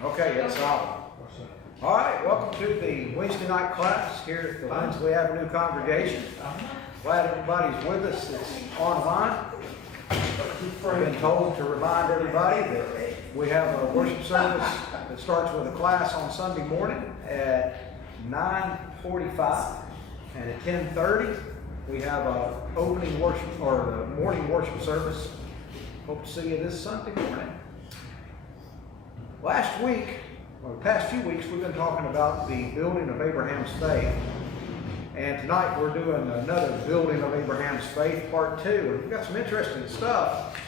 Okay, it's solid. All right, welcome to the Wednesday night class here at the Lindsley Avenue congregation. Glad everybody's with us that's online. I've been told to remind everybody that we have a worship service that starts with a class on Sunday morning at 9:45, and at 10:30 we have a opening worship or the morning worship service. Hope to see you this Sunday morning. Last week, or the past few weeks, we've been talking about the building of Abraham's faith. And tonight we're doing another building of Abraham's faith, part 2. And we've got some interesting stuff.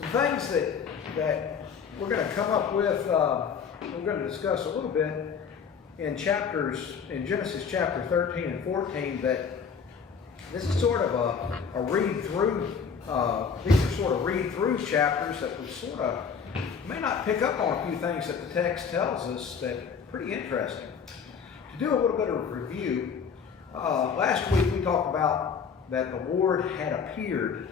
Some things that we're going to come up with, we're going to discuss a little bit in Genesis chapter 13 and 14, that this is sort of a read-through, these are sort of read-through chapters that we sort of may not pick up on a few things that the text tells us that are pretty interesting. To do a little bit of review, last week we talked about that the Lord had appeared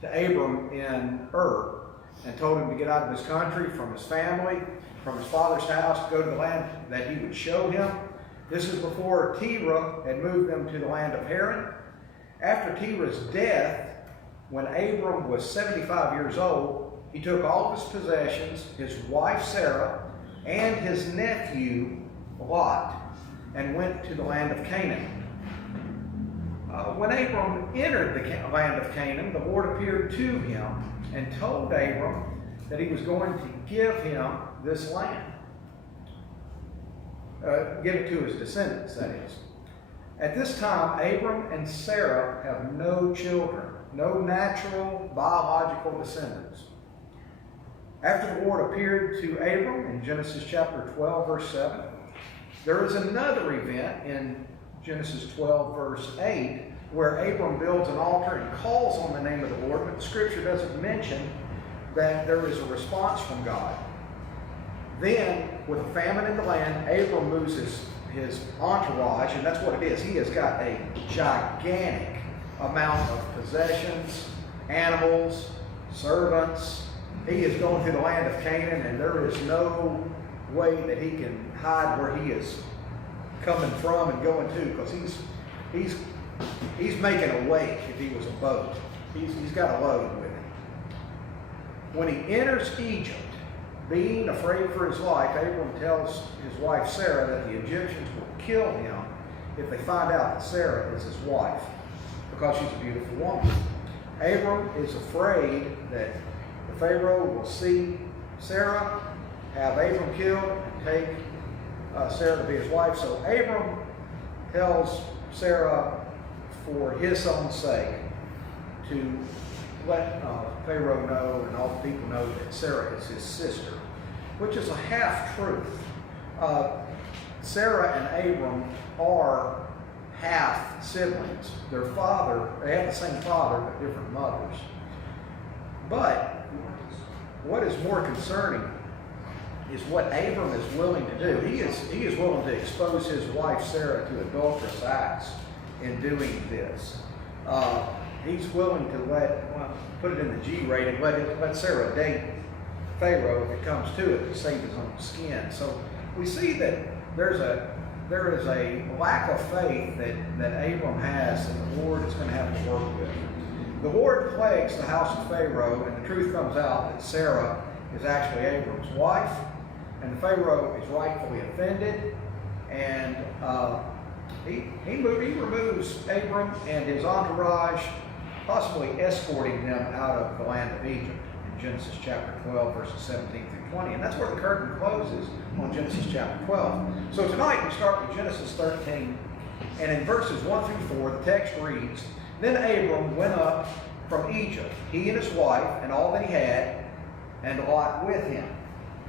to Abram in Ur and told him to get out of his country, from his family, from his father's house, to go to the land that he would show him. This is before Terah had moved them to the land of Haran. After Terah's death, when Abram was 75 years old, he took all of his possessions, his wife Sarah, and his nephew Lot, and went to the land of Canaan. When Abram entered the land of Canaan, the Lord appeared to him and told Abram that he was going to give him this land. Give it to his descendants, that is. At this time, Abram and Sarah have no children, no natural biological descendants. After the Lord appeared to Abram in Genesis chapter 12, verse 7, there is another event in Genesis 12, verse 8, where Abram builds an altar and calls on the name of the Lord, but the scripture doesn't mention that there is a response from God. Then, with a famine in the land, Abram moves his entourage, and that's what it is. He has got a gigantic amount of possessions, animals, servants. He is going to the land of Canaan, and there is no way that he can hide where he is coming from and going to, because he's making a wake if he was a boat. He's got a load with him. When he enters Egypt, being afraid for his life, Abram tells his wife Sarah that the Egyptians will kill him if they find out that Sarah is his wife, because she's a beautiful woman. Abram is afraid that the Pharaoh will see Sarah, have Abram killed, and take Sarah to be his wife. So Abram tells Sarah, for his own sake, to let Pharaoh know and all the people know that Sarah is his sister, which is a half-truth. Sarah and Abram are half-siblings. They have the same father, but different mothers. But what is more concerning is what Abram is willing to do. He is willing to expose his wife Sarah to adulterous acts in doing this. He's willing to put it in the G rating, let Sarah date Pharaoh if it comes to it, to save his own skin. So we see that there is a lack of faith that Abram has that the Lord is going to have to work with. The Lord plagues the house of Pharaoh, and the truth comes out that Sarah is actually Abram's wife, and the Pharaoh is rightfully offended, and he removes Abram and his entourage, possibly escorting them out of the land of Egypt in Genesis chapter 12, verses 17 through 20. And that's where the curtain closes on Genesis chapter 12. So tonight we start with Genesis 13, and in verses 1 through 4, the text reads, "Then Abram went up from Egypt, he and his wife, and all that he had, and Lot with him."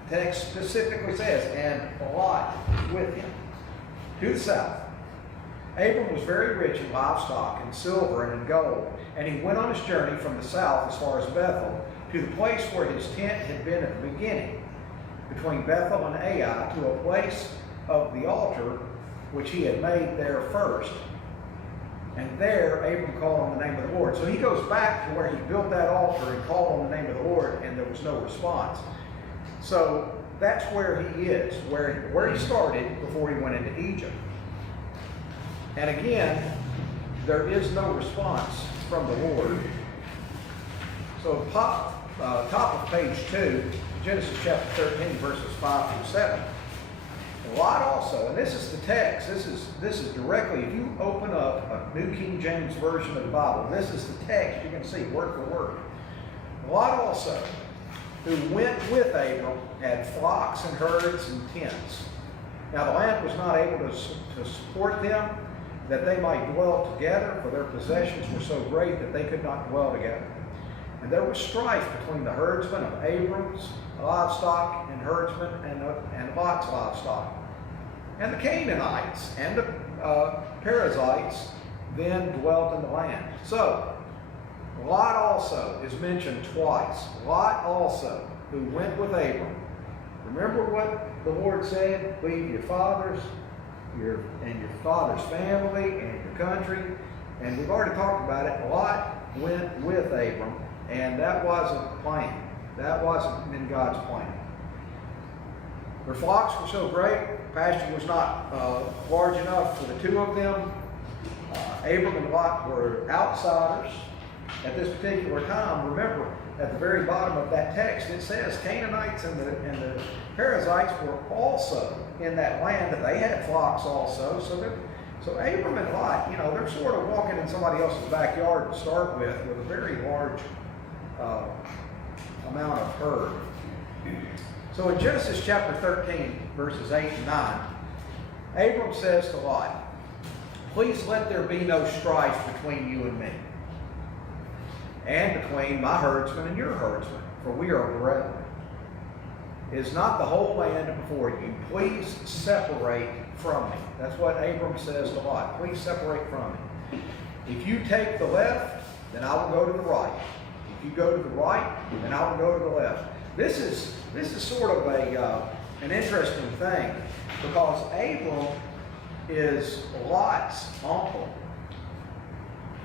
The text specifically says, "and Lot with him," to the south. Abram was very rich in livestock and silver and in gold, and he went on his journey from the south as far as Bethel, to the place where his tent had been at the beginning, between Bethel and Ai, to a place of the altar which he had made there first. And there Abram called on the name of the Lord. So he goes back to where he built that altar and called on the name of the Lord, and there was no response. So that's where he is, where he started before he went into Egypt. And again, there is no response from the Lord. So top of page 2, Genesis chapter 13, verses 5 through 7. Lot also, and this is the text, this is directly, if you open up a New King James Version of the Bible, this is the text, you can see word for word. Lot also, who went with Abram, had flocks and herds and tents. Now the land was not able to support them, that they might dwell together, for their possessions were so great that they could not dwell together. And there was strife between the herdsmen of Abram's livestock and herdsmen and Lot's livestock. And the Canaanites and the Perizzites then dwelt in the land. So, Lot also is mentioned twice. Lot also, who went with Abram. Remember what the Lord said? Leave your father's family and your country. And we've already talked about it. Lot went with Abram, and that wasn't the plan. That wasn't in God's plan. Their flocks were so great, pasture was not large enough for the two of them. Abram and Lot were outsiders at this particular time. Remember, at the very bottom of that text, it says Canaanites and the Perizzites were also in that land, that they had flocks also. So Abram and Lot, they're sort of walking in somebody else's backyard to start with a very large amount of herd. So in Genesis chapter 13, verses 8 and 9, Abram says to Lot, "Please let there be no strife between you and me, and between my herdsmen and your herdsmen, for we are brethren. Is not the whole land before you? Please separate from me." That's what Abram says to Lot. Please separate from me. If you take the left, then I will go to the right. If you go to the right, then I will go to the left. This is sort of an interesting thing, because Abram is Lot's uncle.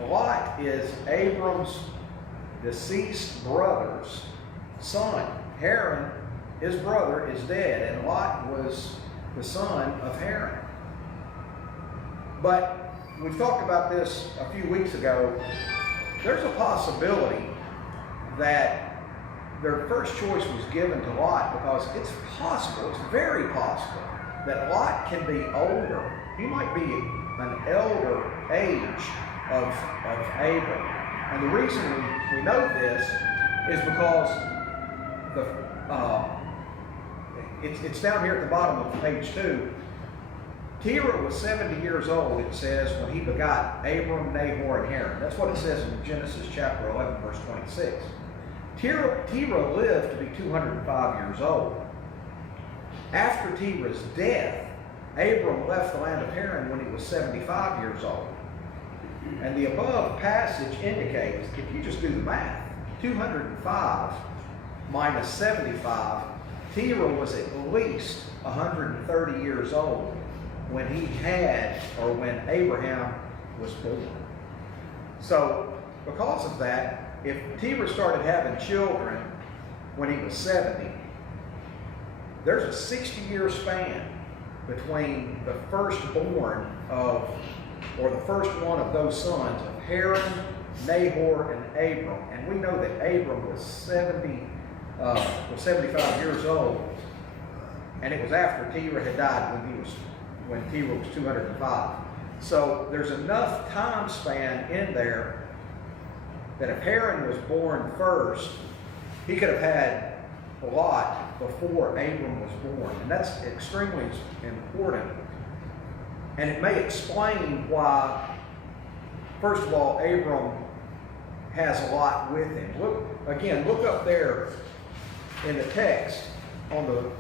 Lot is Abram's deceased brother's son. Haran, his brother, is dead, and Lot was the son of Haran. But we've talked about this a few weeks ago. There's a possibility that their first choice was given to Lot, because it's possible, it's very possible, that Lot can be older. He might be an elder age of Abram. And the reason we know this is because it's down here at the bottom of page 2. Terah was 70 years old, it says, when he begot Abram, Nahor, and Haran. That's what it says in Genesis chapter 11, verse 26. Terah lived to be 205 years old. After Terah's death, Abram left the land of Haran when he was 75 years old. And the above passage indicates, if you just do the math, 205 minus 75, Terah was at least 130 years old when when Abraham was born. So, because of that, if Terah started having children when he was 70, there's a 60-year span between the firstborn or the first one of those sons of Haran, Nahor, and Abram. And we know that Abram was 75 years old, and it was after Terah had died when Terah was 205. So there's enough time span in there that if Haran was born first, he could have had Lot before Abram was born. And that's extremely important. And it may explain why, first of all, Abram has Lot with him. Look up there in the text on the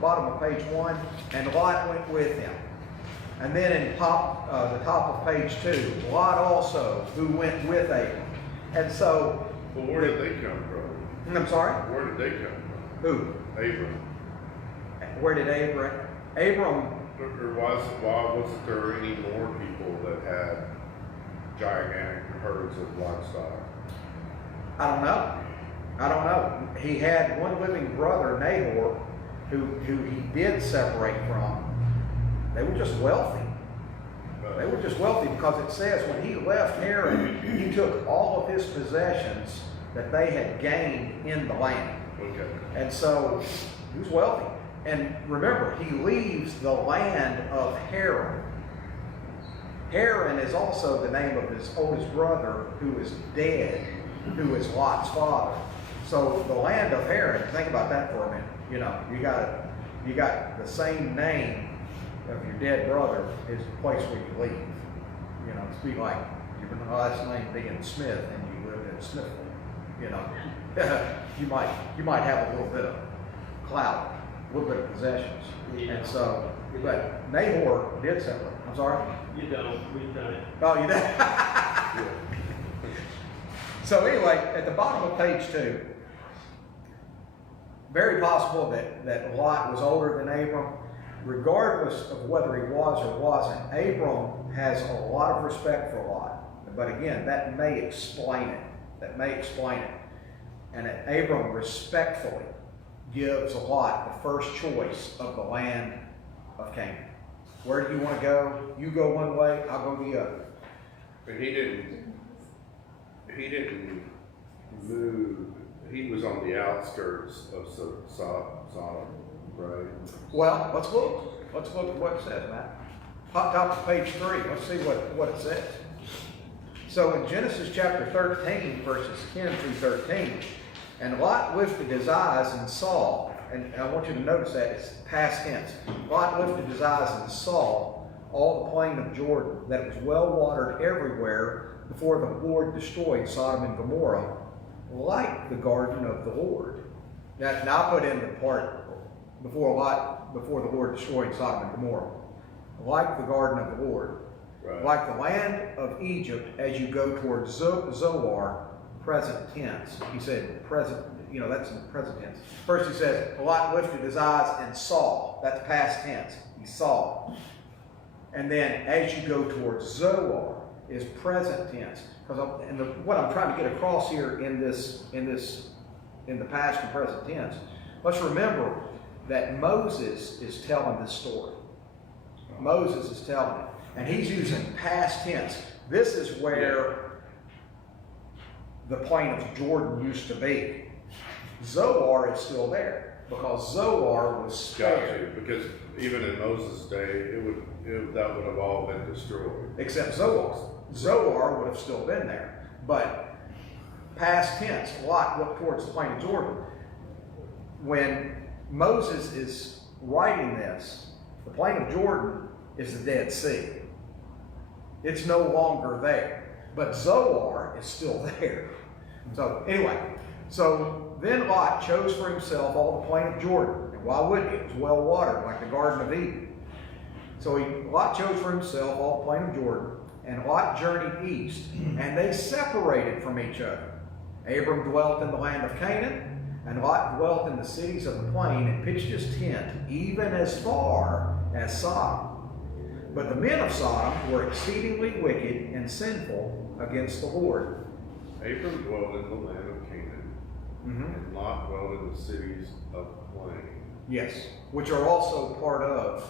bottom of page 1, and Lot went with him. And then in the top of page 2, Lot also, who went with Abram. And so... Well, where did they come from? I'm sorry? Where did they come from? Who? Abram. Where did Abram... Or why wasn't there any more people that had gigantic herds of livestock? I don't know. He had one living brother, Nahor, who he did separate from, they were just wealthy. They were just wealthy because it says when he left Haran, he took all of his possessions that they had gained in the land. Okay. And so he was wealthy. And remember, he leaves the land of Haran. Haran is also the name of his oldest brother who is dead, who is Lot's father. So the land of Haran, think about that for a minute. You know, you got the same name of your dead brother is the place where you leave. You know, it's be like your last name being Smith and you live in Smithville. You know, you might have a little bit of clout, a little bit of possessions. Yeah. And so, but Nahor did separate. I'm sorry? You don't. We've done it. Oh, you did? So anyway, at the bottom of page 2, very possible that Lot was older than Abram. Regardless of whether he was or wasn't, Abram has a lot of respect for Lot. But again, that may explain it. That may explain it. And Abram respectfully gives Lot the first choice of the land of Canaan. Where do you want to go? You go one way, I'll go the other. And he didn't move. He was on the outskirts of Sodom, right? Well, let's look. Let's look at what it says, Matt. Top of page 3. Let's see what it says. So in Genesis chapter 13, verses 10 through 13, and Lot lifted his eyes and saw, and I want you to notice that it's past tense. Lot lifted his eyes and saw all the plain of Jordan, that it was well watered everywhere before the Lord destroyed Sodom and Gomorrah, like the garden of the Lord. Now I put in the part before the Lord destroyed Sodom and Gomorrah, like the garden of the Lord, Right. like the land of Egypt as you go towards Zoar, present tense. He said present, you know, that's in the present tense. First he says, Lot lifted his eyes and saw. That's past tense. He saw. And then as you go towards Zoar is present tense. What I'm trying to get across here in the past and present tense, let's remember that Moses is telling this story. Moses is telling it. And he's using past tense. This is where the plain of Jordan used to be. Zoar is still there because Zoar was spared. Gotcha. Because even in Moses' day, that would have all been destroyed. Except Zoar. Zoar would have still been there. But past tense, Lot looked towards the plain of Jordan. When Moses is writing this, the plain of Jordan is the Dead Sea. It's no longer there. But Zoar is still there. So anyway, so then Lot chose for himself all the plain of Jordan. And why wouldn't he? It was well watered, like the Garden of Eden. So Lot chose for himself all the plain of Jordan, and Lot journeyed east, and they separated from each other. Abram dwelt in the land of Canaan, and Lot dwelt in the cities of the plain and pitched his tent, even as far as Sodom. But the men of Sodom were exceedingly wicked and sinful against the Lord. Abram dwelt in the land of Canaan, and Lot dwelt in the cities of the plain. Yes, which are also part of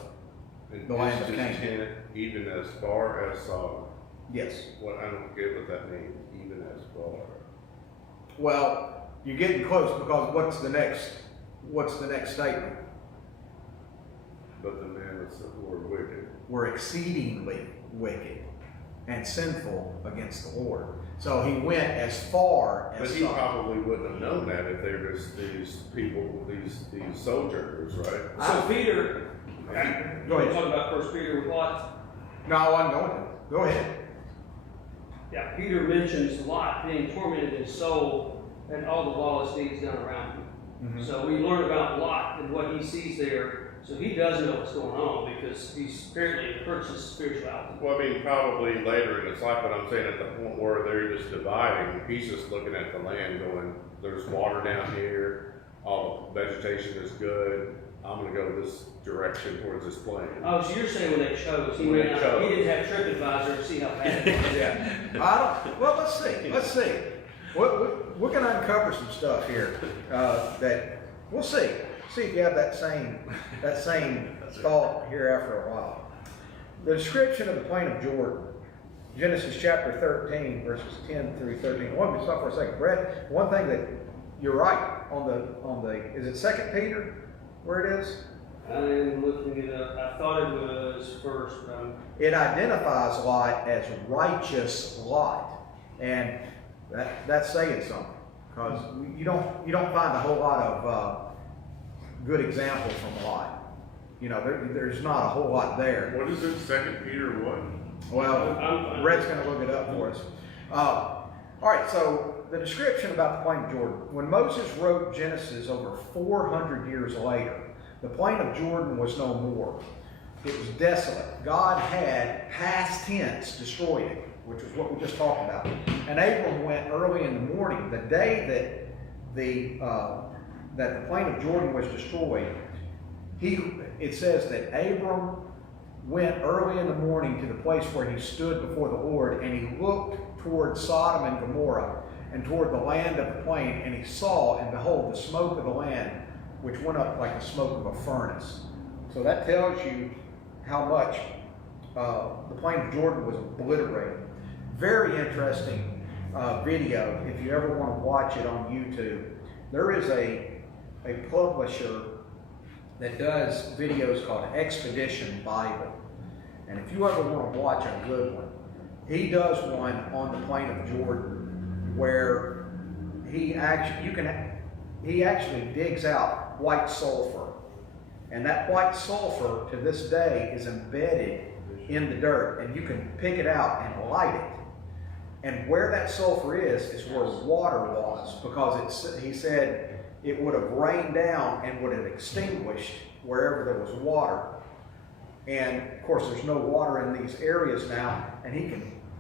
And the land of pitched his Canaan. tent even as far as Sodom. Yes. What I don't get what that means, even as far. Well, you're getting close because what's the next statement? But the men were wicked. Were exceedingly wicked and sinful against the Lord. So he went as far as But he probably wouldn't have known that if they were just these people, these sojourners, right? So Peter, Go we're ahead. talking about First Peter with Lot. No, I wasn't going to. Go ahead. Yeah, Peter mentions Lot being tormented in his soul and all the lawless deeds done around him. So we learn about Lot and what he sees there. So he does know what's going on because he's apparently hurts his spirituality. Well, I mean, probably later in his life, but I'm saying at the point where they're just dividing, he's just looking at the land going, there's water down here, all the vegetation is good, I'm going to go this direction towards this plain. Oh, so you're saying when they chose, he When went they out, chose. he didn't have TripAdvisor to see how bad it was. Yeah. Well, let's see. Let's see. We're going to uncover some stuff here that we'll see. See if you have that same thought here after a while. The description of the plain of Jordan, Genesis chapter 13, verses 10 through 13. I want to stop for a second. Brett, one thing that you're right on the is it 2 Peter where it is? I'm looking it up. I thought it was first. It identifies Lot as righteous Lot, and that's saying something, because you don't find a whole lot of good examples from Lot. You know, there's not a whole lot there. What is it, 2 Peter what? Well, Red's going to look it up for us. All right, so the description about the plain of Jordan. When Moses wrote Genesis over 400 years later, the plain of Jordan was no more. It was desolate. God had, past tense, destroyed it, which was what we just talked about. And Abram went early in the morning, the day that the plain of Jordan was destroyed. It says that Abram went early in the morning to the place where he stood before the Lord, and he looked toward Sodom and Gomorrah and toward the land of the plain, and he saw, and behold, the smoke of the land, which went up like the smoke of a furnace. So that tells you how much the plain of Jordan was obliterated. Very interesting video, if you ever want to watch it on YouTube. There is a publisher that does videos called Expedition Bible. And if you ever want to watch a good one, he does one on the plain of Jordan where he actually digs out white sulfur. And that white sulfur to this day is embedded in the dirt, and you can pick it out and light it. And where that sulfur is where water was, because he said it would have rained down and would have extinguished wherever there was water. And of course, there's no water in these areas now, and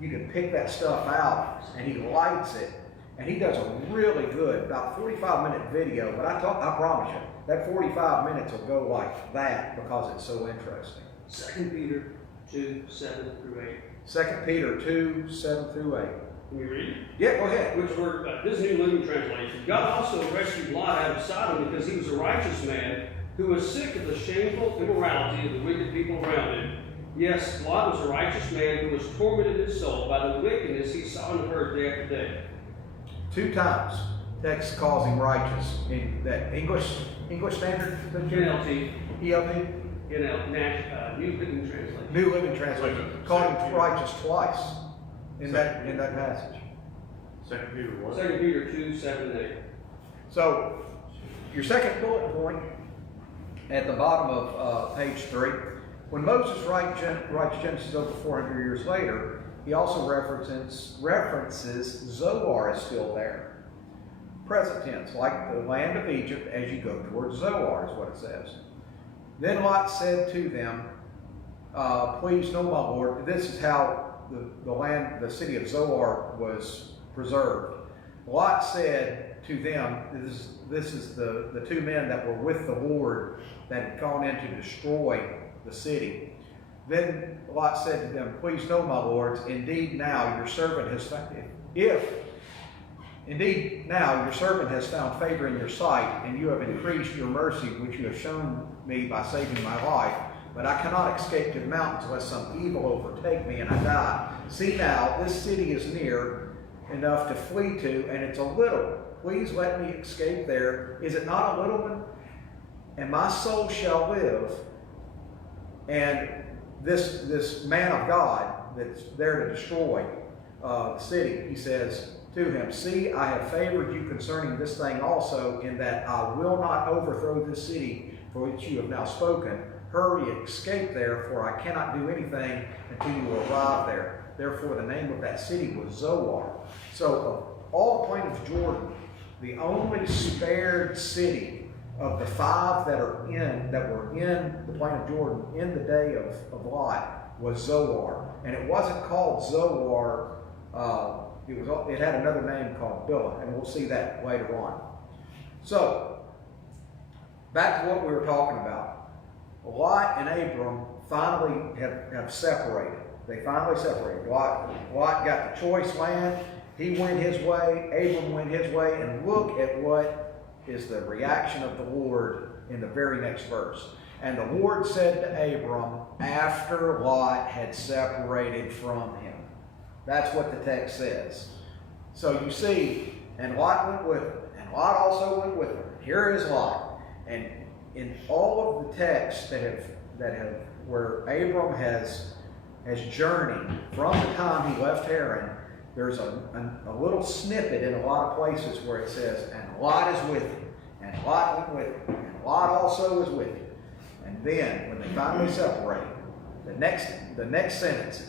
you can pick that stuff out, and he lights it, and he does a really good, about 45-minute video. But I promise you, that 45 minutes will go like that because it's so interesting. 2 Peter 2, 7 through 8. 2 Peter 2, 7 through 8. Can we read it? Yeah, go ahead. Which were, this New Living Translation. God also rescued Lot out of Sodom because he was a righteous man who was sick of the shameful immorality of the wicked people around him. Yes, Lot was a righteous man who was tormented in his soul by the wickedness he saw and heard day after day. 2 times text calls him righteous. In that English Standard? NLT. ELT? New Living Translation. New Living Translation. Called him righteous twice in that passage. 2 Peter what? 2 Peter 2, 7 and 8. So, your second bullet point at the bottom of page 3, when Moses writes Genesis over 400 years later, he also references Zoar is still there. Present tense, like the land of Egypt as you go towards Zoar is what it says. Then Lot said to them, please know, my Lord, this is how the city of Zoar was preserved. Lot said to them, this is the 2 men that were with the Lord that had gone in to destroy the city. Then Lot said to them, please know, my lords, indeed now your servant has found favor in your sight, and you have increased your mercy, which you have shown me by saving my life. But I cannot escape to the mountains lest some evil overtake me and I die. See now, this city is near enough to flee to, and it's a little. Please let me escape there. Is it not a little one? And my soul shall live. And this man of God that's there to destroy the city, he says to him, see, I have favored you concerning this thing also, in that I will not overthrow this city for which you have now spoken. Hurry, escape there, for I cannot do anything until you arrive there. Therefore, the name of that city was Zoar. So, of all the plain of Jordan, the only spared city of the 5 that were in the plain of Jordan in the day of Lot was Zoar. And it wasn't called Zoar, it had another name called Billah, and we'll see that later on. So, back to what we were talking about. Lot and Abram finally have separated. They finally separated. Lot got the choice land. He went his way. Abram went his way. And look at what is the reaction of the Lord in the very next verse. And the Lord said to Abram, after Lot had separated from him. That's what the text says. So you see, and Lot went with him, and Lot also went with him. Here is Lot. And in all of the texts that have where Abram has journeyed from the time he left Haran, there's a little snippet in a lot of places where it says, and Lot is with him, and Lot went with him, and Lot also was with him. And then, when they finally separate, the next sentence,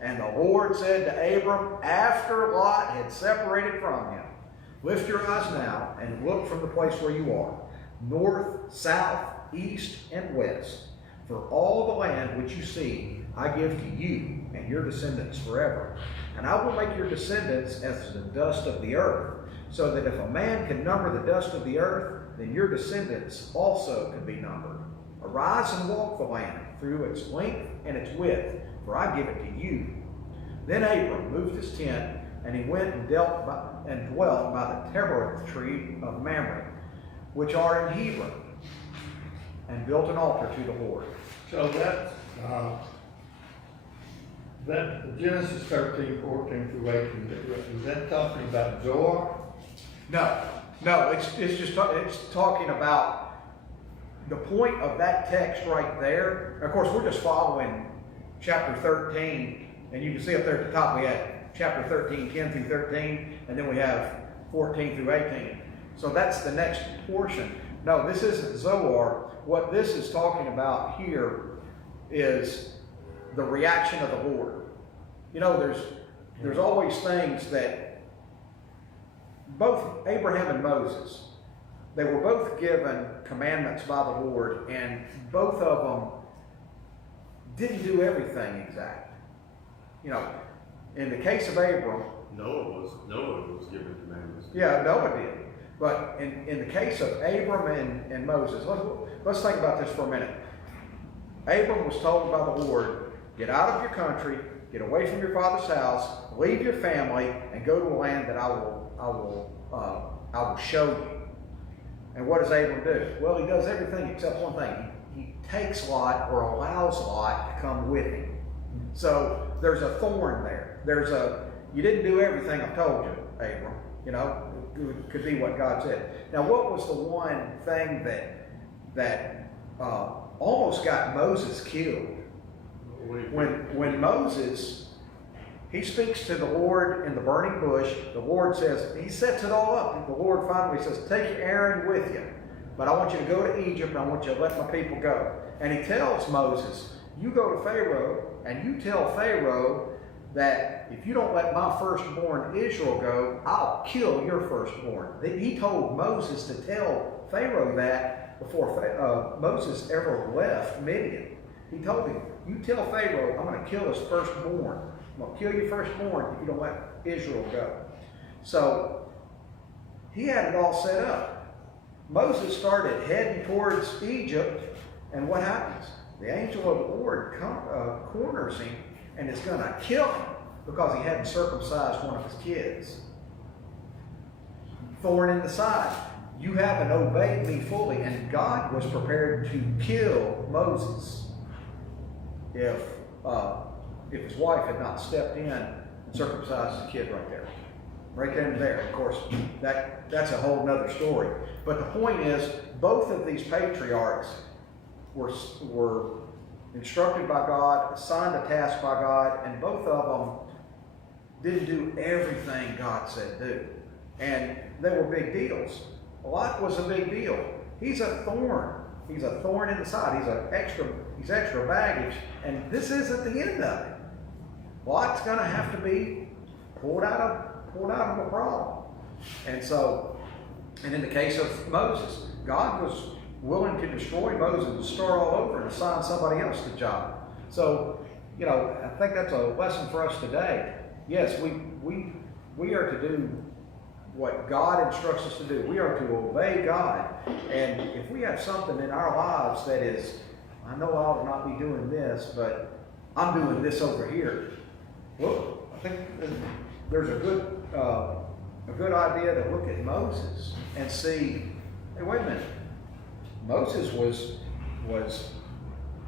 and the Lord said to Abram, after Lot had separated from him, lift your eyes now and look from the place where you are, north, south, east, and west. For all the land which you see, I give to you and your descendants forever. And I will make your descendants as the dust of the earth, so that if a man can number the dust of the earth, then your descendants also can be numbered. Arise and walk the land through its length and its width, for I give it to you. Then Abram moved his tent, and he went and dwelt by the terebinth tree of Mamre, which are in Hebron, and built an altar to the Lord. So that Genesis 13, 14 through 18, is that talking about Zoar? No, it's just talking about the point of that text right there. Of course, we're just following chapter 13, and you can see up there at the top we had chapter 13, 10 through 13, and then we have 14 through 18. So that's the next portion. No, this isn't Zoar. What this is talking about here is the reaction of the Lord. You know, there's always things that both Abraham and Moses, they were both given commandments by the Lord, and both of them didn't do everything exact. You know, in the case of Abram, Noah was given commandments. yeah, Noah did. But in the case of Abram and Moses, let's think about this for a minute. Abram was told by the Lord, get out of your country, get away from your father's house, leave your family, and go to a land that I will show you. And what does Abram do? Well, he does everything except one thing. He takes Lot, or allows Lot to come with him. So there's a thorn there. You didn't do everything I told you, Abram. You know, it could be what God said. Now, what was the one thing that almost got Moses killed? When Moses, he speaks to the Lord in the burning bush, the Lord says, he sets it all up. The Lord finally says, take Aaron with you, but I want you to go to Egypt, and I want you to let my people go. And he tells Moses, you go to Pharaoh, and you tell Pharaoh that if you don't let my firstborn Israel go, I'll kill your firstborn. He told Moses to tell Pharaoh that before Moses ever left Midian. He told him, you tell Pharaoh, I'm going to kill his firstborn. I'm going to kill your firstborn if you don't let Israel go. So he had it all set up. Moses started heading towards Egypt, and what happens? The angel of the Lord corners him and is going to kill him because he hadn't circumcised one of his kids. Thorn in the side. You haven't obeyed me fully. And God was prepared to kill Moses if his wife had not stepped in and circumcised the kid right there. Right then and there. Of course, that's a whole nother story. But the point is, both of these patriarchs were instructed by God, assigned a task by God, and both of them didn't do everything God said do. And they were big deals. Lot was a big deal. He's a thorn. He's a thorn in the side. He's extra baggage. And this isn't the end of it. Lot's going to have to be pulled out of the problem. And in the case of Moses, God was willing to destroy Moses and start all over and assign somebody else the job. So, you know, I think that's a lesson for us today. Yes, we are to do what God instructs us to do. We are to obey God. And if we have something in our lives that is, I know I ought to not be doing this, but I'm doing this over here. Well, I think there's a good idea to look at Moses and see, hey, wait a minute. Moses was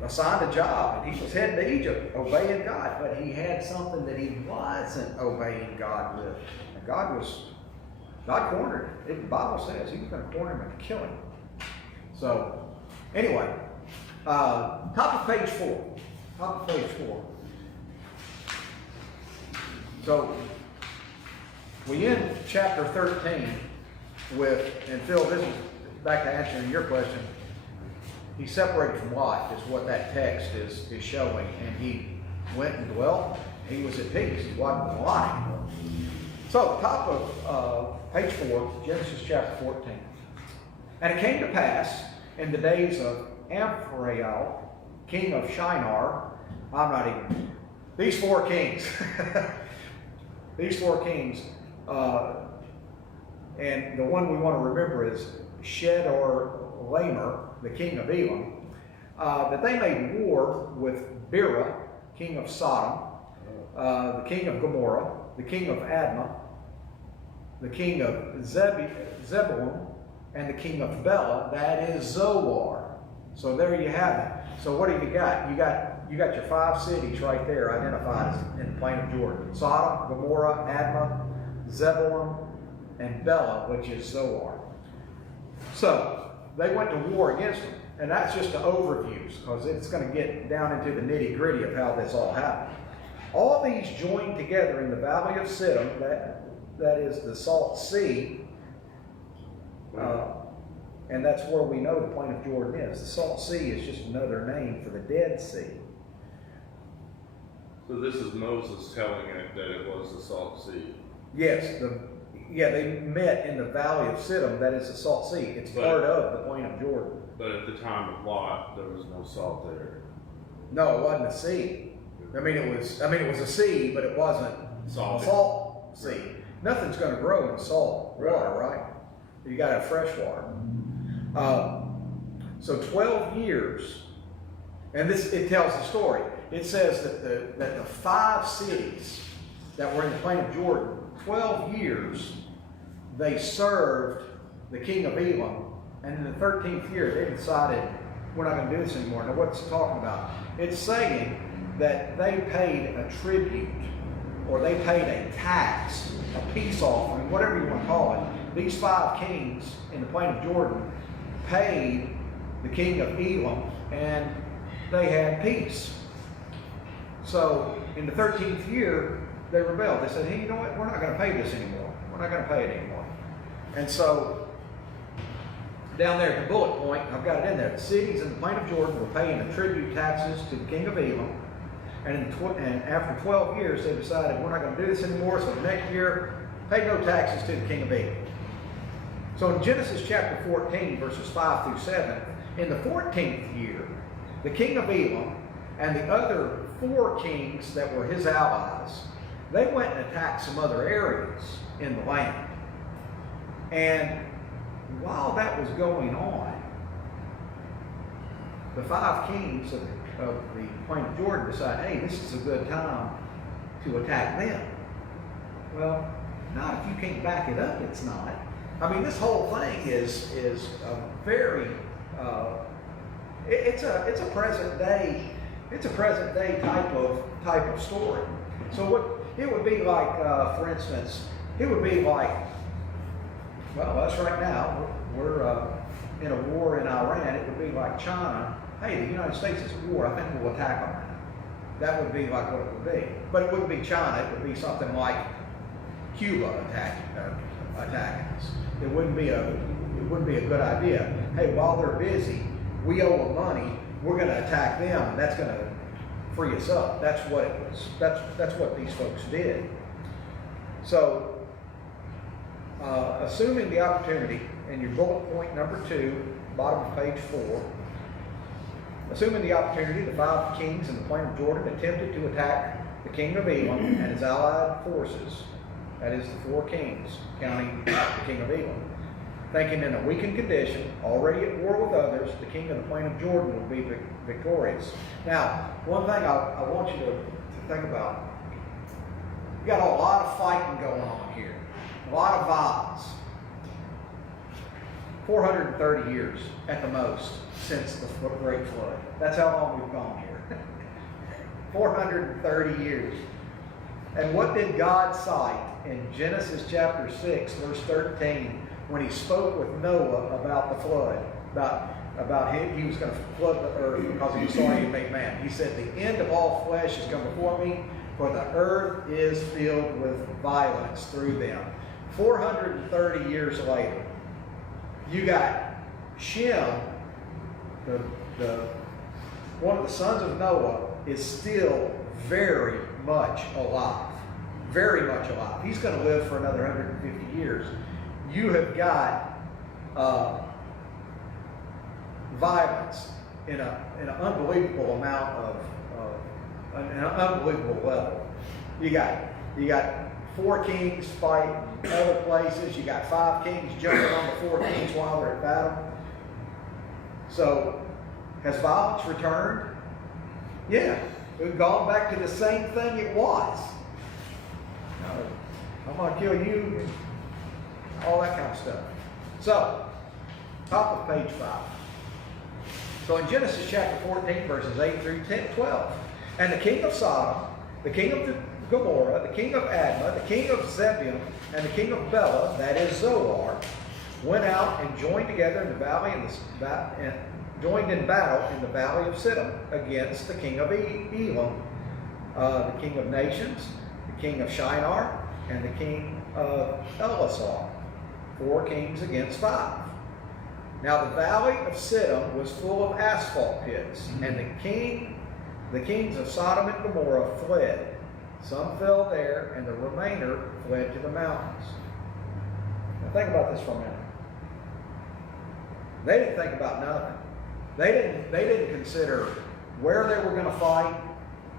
assigned a job, and he was heading to Egypt, obeying God, but he had something that he wasn't obeying God with. And God cornered him. The Bible says he was going to corner him and kill him. So, anyway, top of page 4. Top of page 4. So, we end chapter 13 with, and Phil, this is back to answering your question. He separated from Lot is what that text is showing, and he went and dwelt. He was at peace. He wasn't with Lot anymore. So, top of page 4, Genesis chapter 14. And it came to pass in the days of Amphrael, king of Shinar. These 4 kings. These 4 kings. And the one we want to remember is Chedorlaomer, the king of Elam, that they made war with Bera, king of Sodom, the king of Gomorrah, the king of Admah, the king of Zebulun, and the king of Bela, that is Zoar. So there you have it. So what do you got? You got your 5 cities right there identified as in the plain of Jordan: Sodom, Gomorrah, Admah, Zebulun, and Bela, which is Zoar. So they went to war against them, and that's just the overviews, because it's going to get down into the nitty-gritty of how this all happened. All these joined together in the valley of Siddim, that is the Salt Sea, and that's where we know the plain of Jordan is. The Salt Sea is just another name for the Dead Sea. So this is Moses telling it that it was the Salt Sea. Yes, they met in the valley of Siddim, that is the Salt Sea. It's part of the plain of Jordan. But at the time of Lot, there was no salt there. No, it wasn't a sea. It was a sea, but it wasn't a salt sea. Nothing's going to grow in salt water, right? You got to have fresh water. So 12 years, and it tells the story. It says that the 5 cities that were in the plain of Jordan, 12 years, they served the king of Elam, and in the 13th year, they decided, we're not going to do this anymore. Now, what's it talking about? It's saying that they paid a tribute, or they paid a tax, a peace offering, whatever you want to call it. These 5 kings in the plain of Jordan paid the king of Elam, and they had peace. So, in the 13th year, they rebelled. They said, hey, you know what? We're not going to pay this anymore. We're not going to pay it anymore. And so, down there at the bullet point, I've got it in there. The cities in the plain of Jordan were paying the tribute taxes to the king of Elam. And after 12 years, they decided, we're not going to do this anymore. So the next year, pay no taxes to the king of Elam. So in Genesis chapter 14, verses 5 through 7, in the 14th year, the king of Elam and the other 4 kings that were his allies, they went and attacked some other areas in the land. And while that was going on, the 5 kings of the plain of Jordan decided, hey, this is a good time to attack them. Well, not if you can't back it up, it's not. I mean, this whole thing is a very, it's a present day type of story. So what it would be like, for instance, it would be like, well, us right now, we're in a war in Iran. It would be like China. Hey, the United States is at war. I think we'll attack them. That would be like what it would be. But it wouldn't be China. It would be something like Cuba attacking us. It wouldn't be a good idea. Hey, while they're busy, we owe them money. We're going to attack them, and that's going to free us up. That's what it was. That's what these folks did. So, assuming the opportunity, in your bullet point number 2, bottom of page 4, assuming the opportunity, the 5 kings in the plain of Jordan attempted to attack the king of Elam and his allied forces. That is the 4 kings, counting the king of Elam. Thinking in a weakened condition, already at war with others, the king of the plain of Jordan would be victorious. Now, one thing I want you to think about, you got a lot of fighting going on here, a lot of violence. 430 years at the most since the Great Flood. That's how long we've gone here. 430 years. And what did God cite in Genesis chapter 6, verse 13, when he spoke with Noah about the flood, about he was going to flood the earth because he was sorry to make man. He said, the end of all flesh has come before me, for the earth is filled with violence through them. 430 years later, you got Shem, one of the sons of Noah, is still very much alive. Very much alive. He's going to live for another 150 years. You have got violence in an unbelievable amount of an unbelievable level. You got 4 kings fighting other places. You got 5 kings jumping on the 4 kings while they're at battle. So, has violence returned? Yeah, we've gone back to the same thing it was. I'm going to kill you, and all that kind of stuff. So, top of page 5. So in Genesis chapter 14, verses 8 through 12, and the king of Sodom, the king of Gomorrah, the king of Admah, the king of Zebulun, and the king of Bela, that is Zoar, went out and joined together in the valley and joined in battle in the valley of Siddim against the king of Elam, the king of nations, the king of Shinar, and the king of Elasar. 4 kings against 5. Now the valley of Siddim was full of asphalt pits, and the kings of Sodom and Gomorrah fled. Some fell there, and the remainder fled to the mountains. Now think about this for a minute. They didn't think about nothing. They didn't consider where they were going to fight,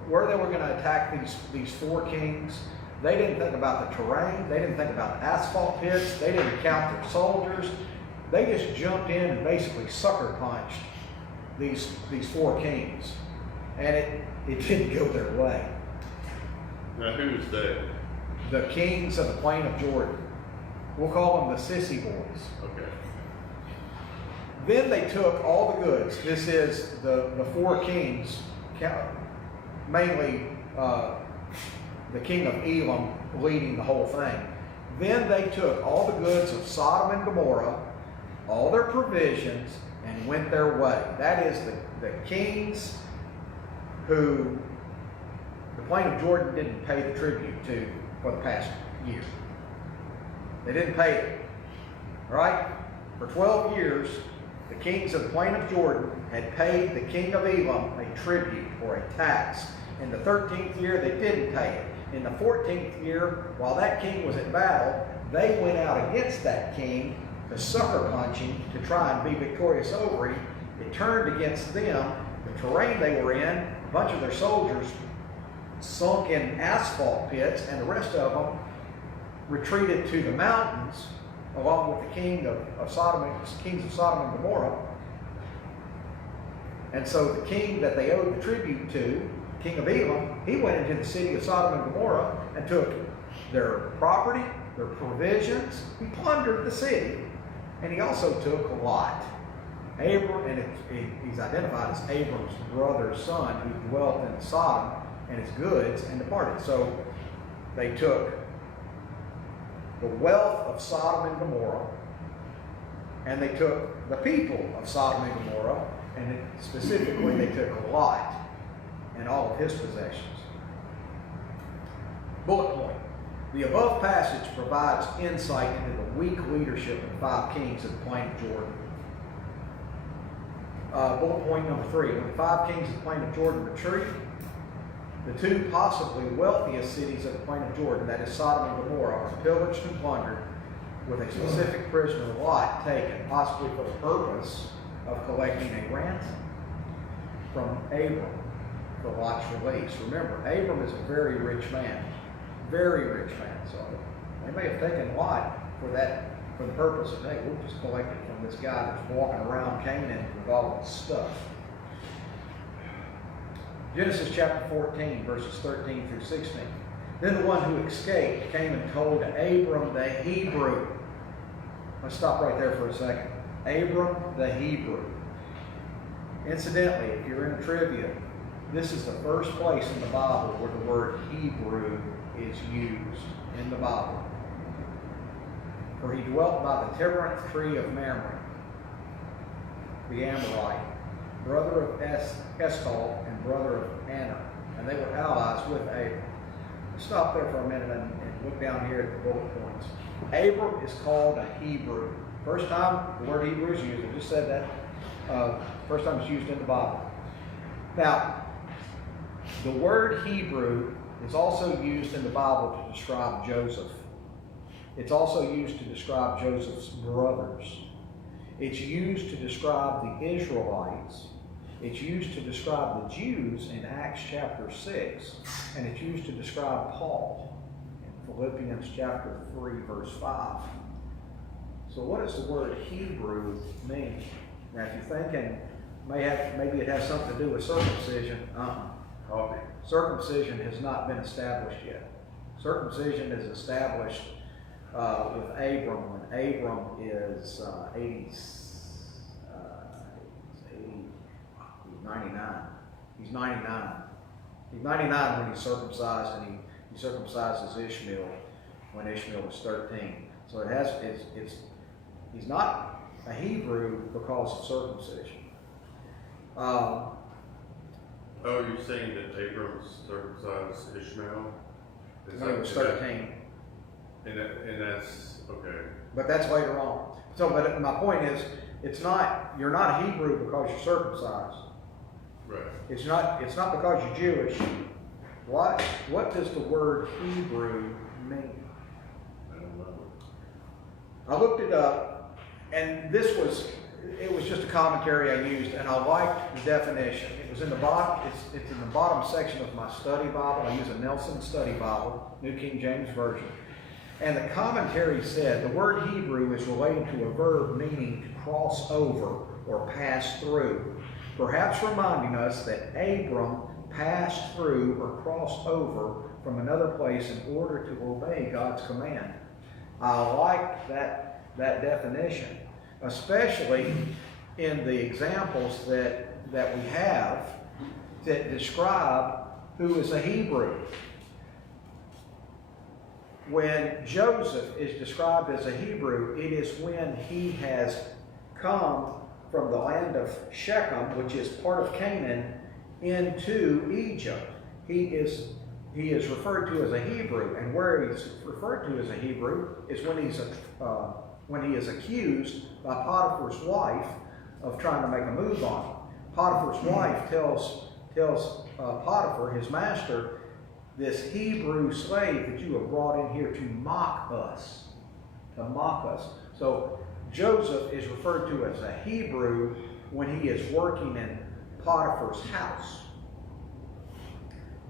where they were going to attack these 4 kings. They didn't think about the terrain. They didn't think about the asphalt pits. They didn't count their soldiers. They just jumped in and basically sucker punched these 4 kings. And it didn't go their way. Now who's they? The kings of the plain of Jordan. We'll call them the sissy boys. Okay. Then they took all the goods. This is the 4 kings, mainly the king of Elam leading the whole thing. Then they took all the goods of Sodom and Gomorrah, all their provisions, and went their way. That is the kings who the plain of Jordan didn't pay the tribute to for the past year. They didn't pay it. All right? For 12 years, the kings of the plain of Jordan had paid the king of Elam a tribute or a tax. In the 13th year, they didn't pay it. In the 14th year, while that king was in battle, they went out against that king to sucker punch him to try and be victorious over him. It turned against them. The terrain they were in, a bunch of their soldiers sunk in asphalt pits, and the rest of them retreated to the mountains along with the kings of Sodom and Gomorrah. And so the king that they owed the tribute to, king of Elam, he went into the city of Sodom and Gomorrah and took their property, their provisions. He plundered the city, and he also took Lot. And he's identified as Abram's brother's son, who dwelt in Sodom, and his goods, and departed. So they took the wealth of Sodom and Gomorrah, and they took the people of Sodom and Gomorrah, and specifically they took Lot and all of his possessions. Bullet point. The above passage provides insight into the weak leadership of the 5 kings of the plain of Jordan. Bullet point number 3. When the 5 kings of the plain of Jordan retreated, the 2 possibly wealthiest cities of the plain of Jordan, that is Sodom and Gomorrah, are pillaged and plundered, with a specific prisoner, Lot, taken, possibly for the purpose of collecting a ransom from Abram for Lot's release. Remember, Abram is a very rich man. Very rich man. So they may have taken Lot for the purpose of, hey, we'll just collect it from this guy that's walking around Canaan with all this stuff. Genesis chapter 14, verses 13 through 16. Then the one who escaped came and told Abram the Hebrew. Let's stop right there for a second. Abram the Hebrew. Incidentally, if you're in trivia, this is the first place in the Bible where the word Hebrew is used in the Bible. For he dwelt by the terebinth tree of Mamre, the Amorite, brother of Eshcol and brother of Aner, and they were allies with Abram. Stop there for a minute and look down here at the bullet points. Abram is called a Hebrew. First time the word Hebrew is used, I just said that. First time it's used in the Bible. Now, the word Hebrew is also used in the Bible to describe Joseph. It's also used to describe Joseph's brothers. It's used to describe the Israelites. It's used to describe the Jews in Acts chapter 6. And it's used to describe Paul in Philippians chapter 3, verse 5. So what does the word Hebrew mean? Now, if you're thinking maybe it has something to do with circumcision, circumcision has not been established yet. Circumcision is established with Abram when Abram is 99. He's 99. He's 99 when he's circumcised, and he circumcises Ishmael when Ishmael was 13. So he's not a Hebrew because of circumcision. You're saying that Abram circumcised Ishmael? When he was 13. And that's okay. But that's later on. So, but my point is, you're not a Hebrew because you're circumcised. Right. It's not because you're Jewish. What does the word Hebrew mean? I don't know. I looked it up, and it was just a commentary I used, and I liked the definition. It was in the bottom. It's in the bottom section of my study Bible. I use a Nelson Study Bible, New King James Version. And the commentary said the word Hebrew is related to a verb meaning to cross over or pass through, perhaps reminding us that Abram passed through or crossed over from another place in order to obey God's command. I like that definition, especially in the examples that we have that describe who is a Hebrew. When Joseph is described as a Hebrew, it is when he has come from the land of Shechem, which is part of Canaan, into Egypt. He is referred to as a Hebrew, and where he's referred to as a Hebrew is when he is accused by Potiphar's wife of trying to make a move on him. Potiphar's wife tells Potiphar, his master, this Hebrew slave that you have brought in here to mock us. So Joseph is referred to as a Hebrew when he is working in Potiphar's house.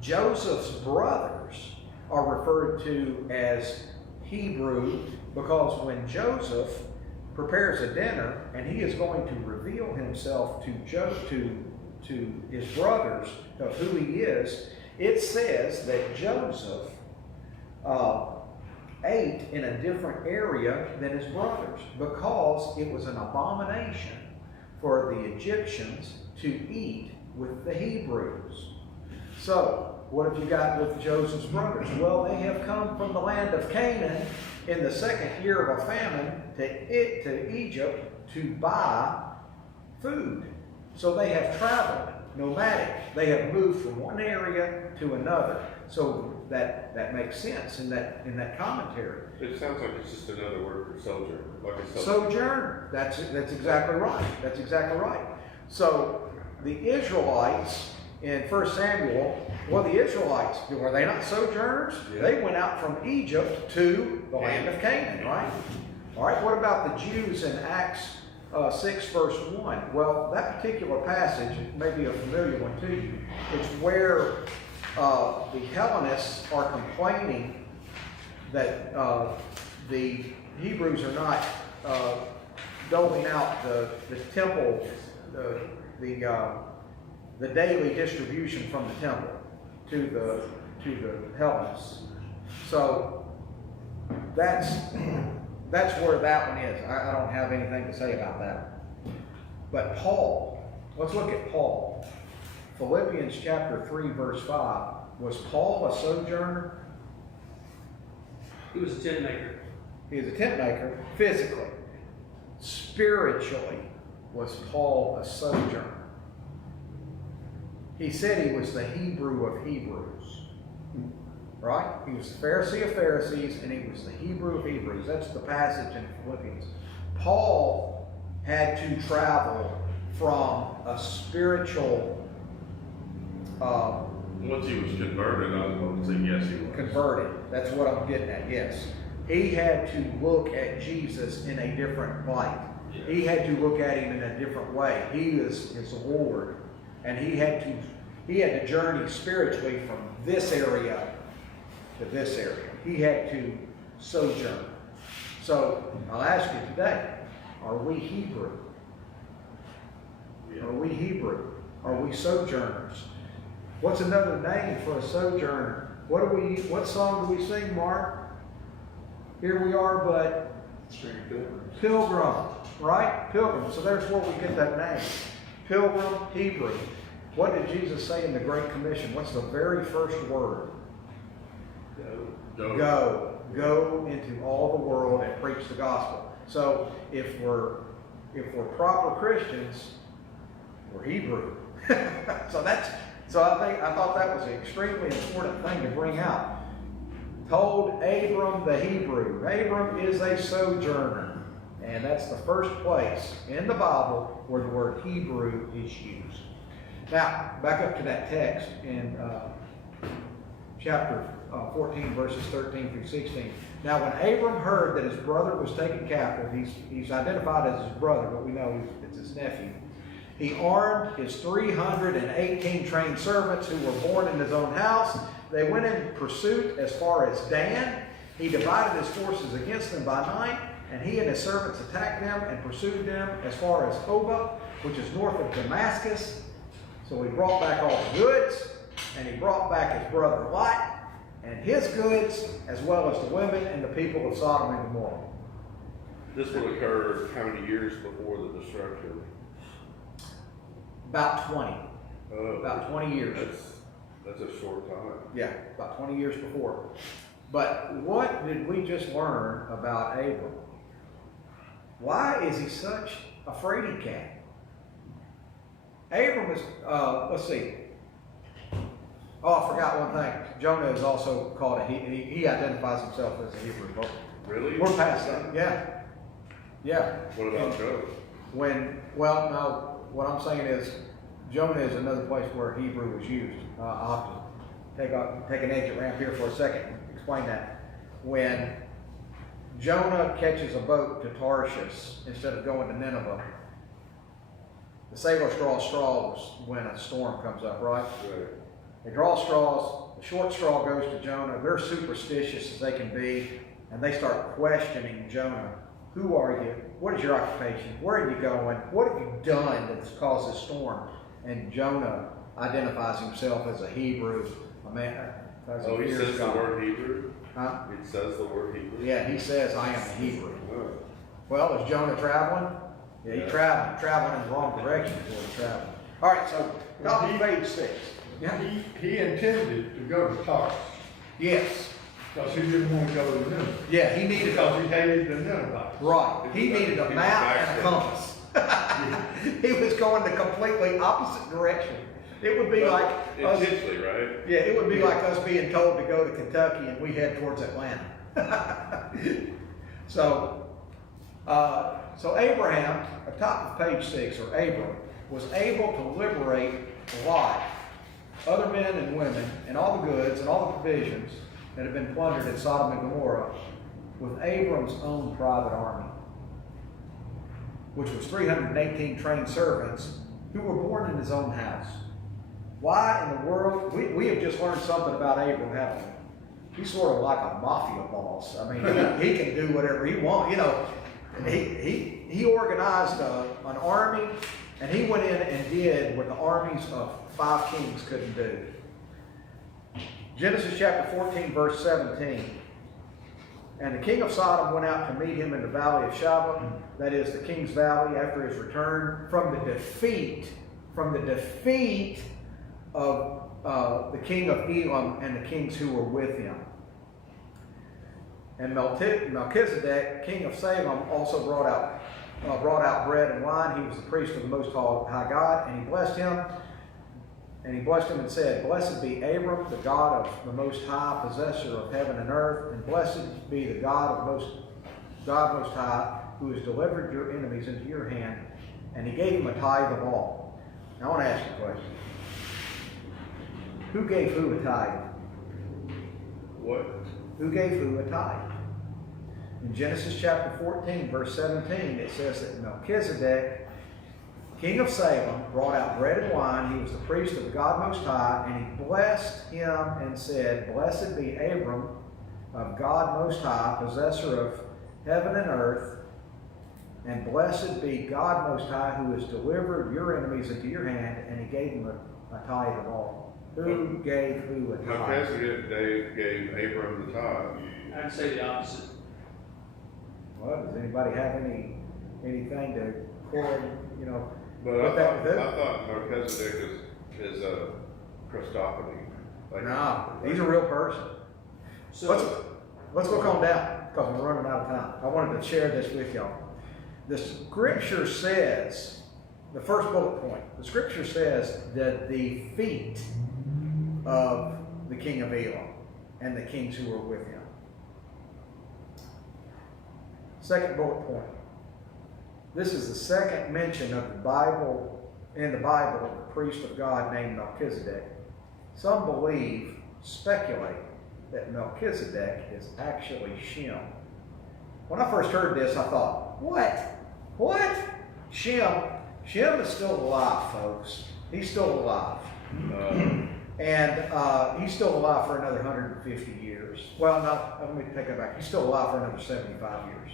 Joseph's brothers are referred to as Hebrew because when Joseph prepares a dinner and he is going to reveal himself to his brothers of who he is, it says that Joseph ate in a different area than his brothers because it was an abomination for the Egyptians to eat with the Hebrews. So, what have you got with Joseph's brothers? Well, they have come from the land of Canaan in the second year of a famine to Egypt to buy food. So they have traveled, nomadic. They have moved from one area to another. So that makes sense in that commentary. It sounds like it's just another word for sojourner. Like a Sojourner. That's exactly right. That's exactly right. So the Israelites in 1 Samuel, the Israelites, were they not sojourners? Yeah. They went out from Egypt to the land of Canaan, right? All right, what about the Jews in Acts 6 verse 1? Well, that particular passage may be a familiar one to you. It's where the Hellenists are complaining that the Hebrews are not doling out the temple, the daily distribution from the temple to the Hellenists. So that's that's where that one is. I don't have anything to say about that. But Paul, let's look at Paul. Philippians chapter 3, verse 5. Was Paul a sojourner? He was a tent maker. He was a tent maker physically. Spiritually, was Paul a sojourner? He said he was the Hebrew of Hebrews. Right? He was the Pharisee of Pharisees, and he was the Hebrew of Hebrews. That's the passage in Philippians. Paul had to travel from a spiritual Once he was converted, I was going to say yes, he was. converted. That's what I'm getting at, yes. He had to look at Jesus in a different light. Yeah. He had to look at him in a different way. He is his Lord. And he had to journey spiritually from this area to this area. He had to sojourn. So I'll ask you today, are we Hebrew? Yeah. Are we Hebrew? Are we sojourners? What's another name for a sojourner? What song do we sing, Mark? Here we are, but pilgrim, right? Pilgrim. So there's where we get that name. Pilgrim, Hebrew. What did Jesus say in the Great Commission? What's the very first word? Go. Go. Go into all the world and preach the gospel. So if we're proper Christians, we're Hebrew. So I thought that was an extremely important thing to bring out. Told Abram the Hebrew. Abram is a sojourner. And that's the first place in the Bible where the word Hebrew is used. Now, back up to that text in chapter 14, verses 13 through 16. Now, when Abram heard that his brother was taken captive, he's identified as his brother, but we know it's his nephew. He armed his 318 trained servants who were born in his own house. They went in pursuit as far as Dan. He divided his forces against them by night, and he and his servants attacked them and pursued them as far as Hobah, which is north of Damascus. So he brought back all the goods, and he brought back his brother Lot and his goods, as well as the women and the people of Sodom and Gomorrah. This would occur how many years before the destruction? About 20. About 20 years. That's a short time. Yeah, about 20 years before. But what did we just learn about Abram? Why is he such a fraidy cat? Abram is, let's see. Oh, I forgot one thing. Jonah is also called he identifies himself as a Hebrew. But Really? we're past that. Yeah. Yeah. What about Job? No, what I'm saying is Jonah is another place where Hebrew was used. I'll have to take an exit ramp here for a second and explain that. When Jonah catches a boat to Tarshish instead of going to Nineveh, the sailors draw straws when a storm comes up, right? Right. They draw straws. The short straw goes to Jonah. They're superstitious as they can be, and they start questioning Jonah. Who are you? What is your occupation? Where are you going? What have you done that's caused this storm? And Jonah identifies himself as a Hebrew, a man. Oh, he says the word Hebrew? Huh? It says the word Hebrew? Yeah, he says, I am a Hebrew. Oh. Well, is Jonah traveling? Yeah, he's traveling in the wrong direction is what he's traveling. All right, so copy page 6. Yeah. He intended to go to Tarsus Yes. because he didn't want to go to Nineveh. Yeah, he needed Because he hated the Ninevites. right. He needed a map and a compass. He was going the completely opposite direction. It would be like us, Intentionally, right? yeah, it would be like us being told to go to Kentucky and we head towards Atlanta. So Abraham, at the top of page 6, or Abram, was able to liberate Lot, other men and women, and all the goods and all the provisions that had been plundered in Sodom and Gomorrah with Abram's own private army, which was 318 trained servants who were born in his own house. Why in the world? We have just learned something about Abram, haven't we? He's sort of like a mafia boss. I mean, he can do whatever he wants. You know, he organized an army, and he went in and did what the armies of 5 kings couldn't do. Genesis chapter 14, verse 17. And the king of Sodom went out to meet him in the valley of Shaveh, that is the king's valley, after his return from the defeat of the king of Elam and the kings who were with him. And Melchizedek, king of Salem, also brought out bread and wine. He was the priest of the Most High God, and he blessed him. And he blessed him and said, "Blessed be Abram, the God of the Most High, possessor of heaven and earth, and blessed be the God Most High, who has delivered your enemies into your hand." And he gave him a tithe of all. Now I want to ask you a question. Who gave who a tithe? What? Who gave who a tithe? In Genesis chapter 14, verse 17, it says that Melchizedek, king of Salem, brought out bread and wine. He was the priest of God Most High, and he blessed him and said, "Blessed be Abram of God Most High, possessor of heaven and earth, and blessed be God Most High, who has delivered your enemies into your hand," and he gave him a tithe of all. Who gave who a tithe? Melchizedek gave Abram the tithe. I'd say the opposite. Well, does anybody have anything to correlate, But What that would do? I thought Melchizedek is a Christophany. No, he's a real person. So, Let's look on down, because we're running out of time. I wanted to share this with y'all. The scripture says, the first bullet point, the scripture says that the feet of the king of Elam and the kings who were with him. Second bullet point. This is the second mention of the Bible, in the Bible, of the priest of God named Melchizedek. Some speculate that Melchizedek is actually Shem. When I first heard this, I thought, what? Shem is still alive, folks. He's still alive. And he's still alive for another 150 years. Well, no, let me take that back. He's still alive for another 75 years.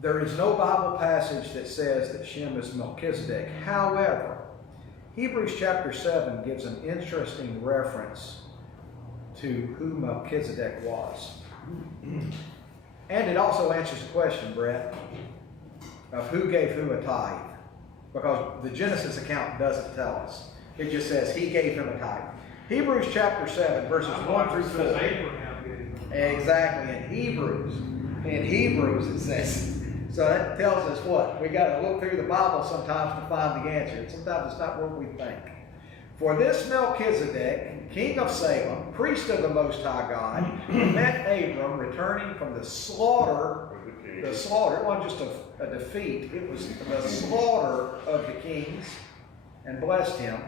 There is no Bible passage that says that Shem is Melchizedek. However, Hebrews chapter 7 gives an interesting reference to who Melchizedek was. And it also answers the question, Brett, of who gave who a tithe. Because the Genesis account doesn't tell us. It just says he gave him a tithe. Hebrews chapter 7, verses 1 through 4. Exactly, in Hebrews it says. So that tells us what? We got to look through the Bible sometimes to find the answer. Sometimes it's not what we think. For this Melchizedek, king of Salem, priest of the Most High God, met Abram returning from the slaughter. The slaughter, it wasn't just a defeat, it was the slaughter of the kings, and blessed him,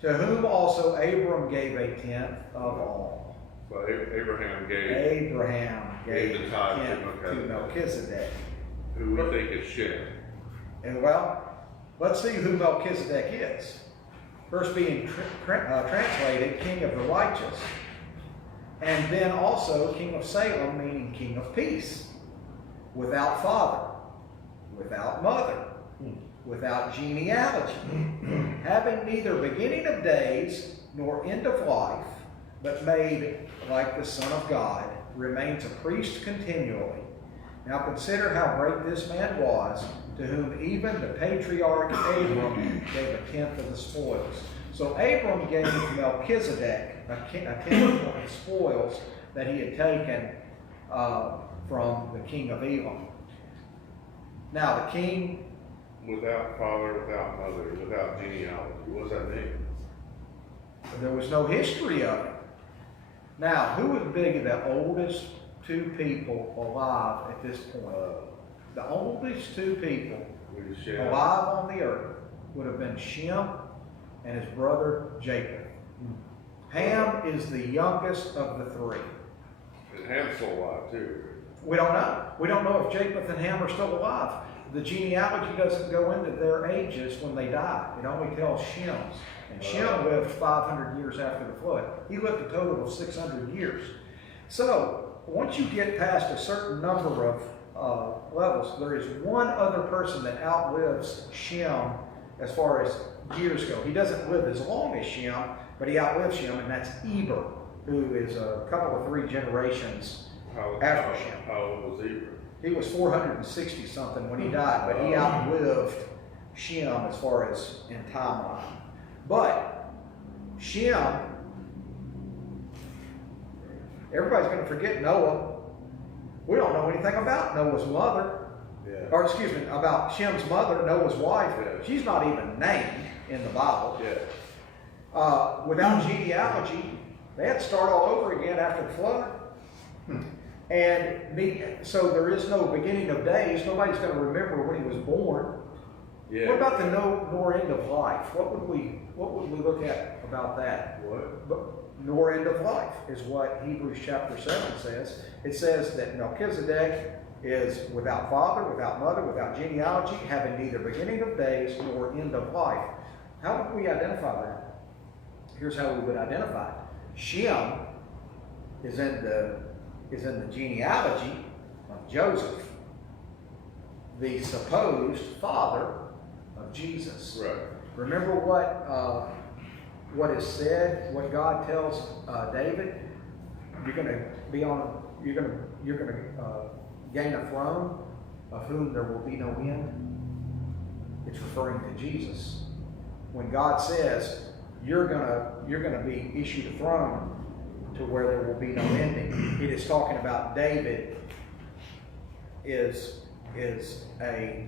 to whom also Abram gave a tenth of all. But Abraham gave gave the tithe a tenth to Melchizedek. Who we think is Shem. And well, let's see who Melchizedek is. First being translated King of the Righteous, and then also King of Salem, meaning King of Peace. Without father, without mother, without genealogy, having neither beginning of days nor end of life, but made like the Son of God, remains a priest continually. Now consider how great this man was, to whom even the patriarch Abram gave a tenth of the spoils. So Abram gave Melchizedek a tenth of the spoils that he had taken from the king of Elam. Now the king, without father, without mother, without genealogy. What does that mean? there was no history of it. Now, who would be the oldest two people alive at this point? The oldest two people alive on the earth would have been Shem and his brother Jacob. Ham is the youngest of the three. And Ham's still alive too. We don't know. We don't know if Jacob and Ham are still alive. The genealogy doesn't go into their ages when they died. It only tells Shem's. And Shem lived 500 years after the flood. He lived a total of 600 years. So, once you get past a certain number of levels, there is one other person that outlives Shem as far as years go. He doesn't live as long as Shem, but he outlives Shem, and that's Eber. who is a couple of 3 generations after Shem. How old was he? He was 460 something when he died, but he outlived Shem as far as in timeline. But Shem, everybody's going to forget Noah. We don't know anything about Noah's mother. Yeah. Or excuse me, about Shem's mother, Noah's wife. Yeah. She's not even named in the Bible. Yeah. Without genealogy, they had to start all over again after the flood. And so there is no beginning of days. Nobody's going to remember when he was born. Yeah. What about the nor end of life? What would we look at about that? What? Nor end of life is what Hebrews chapter 7 says. It says that Melchizedek is without father, without mother, without genealogy, having neither beginning of days nor end of life. How would we identify that? Here's how we would identify it. Shem is in the genealogy of Joseph, the supposed father of Jesus. Right. Remember what is said, what God tells David? You're going to gain a throne of whom there will be no end. It's referring to Jesus. When God says you're gonna be issued a throne to where there will be no ending, it is talking about David is a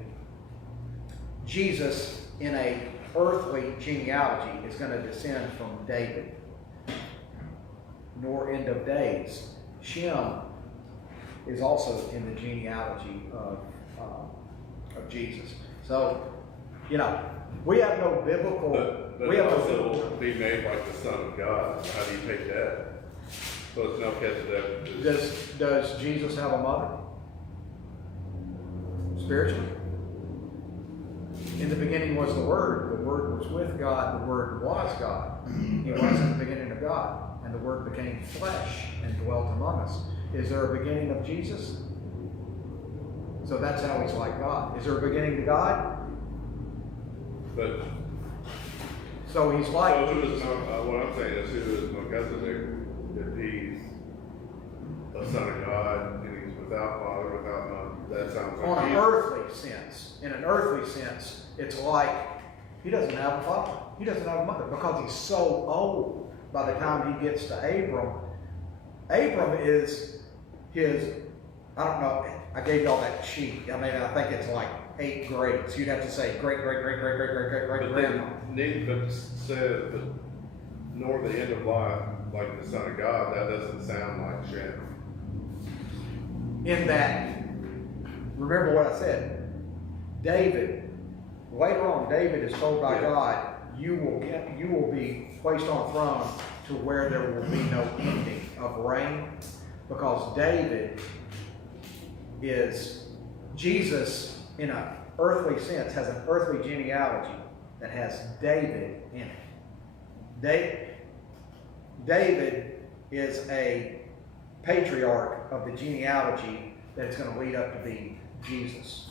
Jesus in a earthly genealogy is going to descend from David. Nor end of days. Shem is also in the genealogy of Jesus. So, we have no biblical. But we have no also biblical. be made like the Son of God. How do you take that? So it's Melchizedek. Does Jesus have a mother? Spiritually? In the beginning was the Word. The Word was with God. The Word was God. He was in the beginning of God. And the Word became flesh and dwelt among us. Is there a beginning of Jesus? So that's how he's like God. Is there a beginning to God? But So he's like so Jesus. what I'm saying is, who is Melchizedek? If he's a son of God and he's without father, without mother, that sounds like On an Jesus. earthly sense, in an earthly sense, it's like he doesn't have a father. He doesn't have a mother because he's so old by the time he gets to Abram. Abram is his, I don't know, I gave y'all that sheet. I mean, I think it's like 8 grades. You'd have to say great But grandma. then says that nor the end of life like the Son of God. That doesn't sound like Shem. In that, remember what I said. David, later on, David is told by God, you will be placed on a throne to where there will be no ending of reign, because David is Jesus in an earthly sense, has an earthly genealogy that has David in it. David is a patriarch of the genealogy that is going to lead up to be Jesus.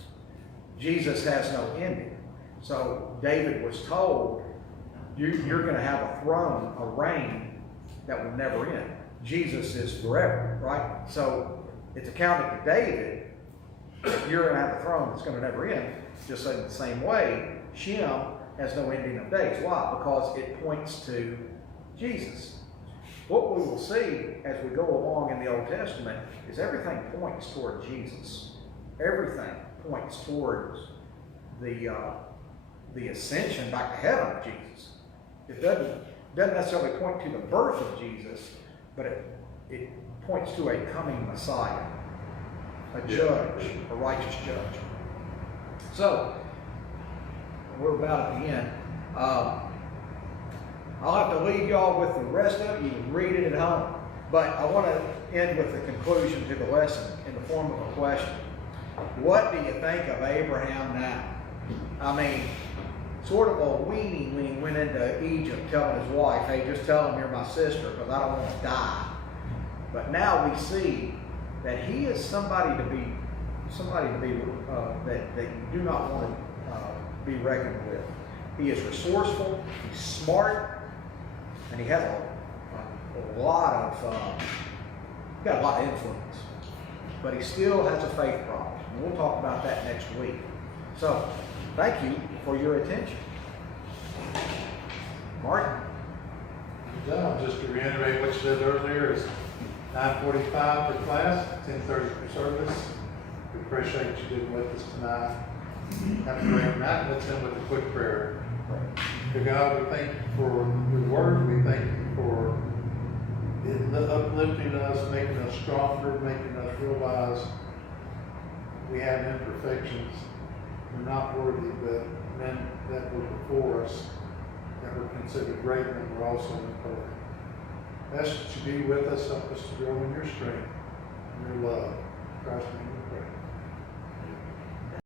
Jesus has no ending. So David was told, you're going to have a throne, a reign that will never end. Jesus is forever, right? So it's accounted to David that you're going to have a throne that's going to never end. Just in the same way, Shem has no ending of days. Why? Because it points to Jesus. What we will see as we go along in the Old Testament is everything points toward Jesus. Everything points towards the ascension back to heaven of Jesus. It doesn't necessarily point to the birth of Jesus, but it points to a coming Messiah, a judge, a righteous judge. So, we're about at the end. I'll have to leave y'all with the rest of it. You can read it at home. But I want to end with the conclusion to the lesson in the form of a question. What do you think of Abraham now? I mean, sort of a weenie when he went into Egypt telling his wife, hey, just tell him you're my sister because I don't want to die. But now we see that he is somebody to be that you do not want to be reckoned with. He is resourceful, he's smart, and he has a lot of, got a lot of influence, but he still has a faith problem. And we'll talk about that next week. So, thank you for your attention. Martin? John, just to reiterate what you said earlier, is 9:45 for class, 10:30 for service. We appreciate you being with us tonight. Have a great night. Let's end with a quick prayer. To God, we thank you for your word. We thank you for it uplifting us, making us stronger, making us realize we have imperfections. We're not worthy, but men that were before us that were considered great and were also imperfect. Ask that you be with us, help us to grow in your strength and your love. In Christ's name we pray.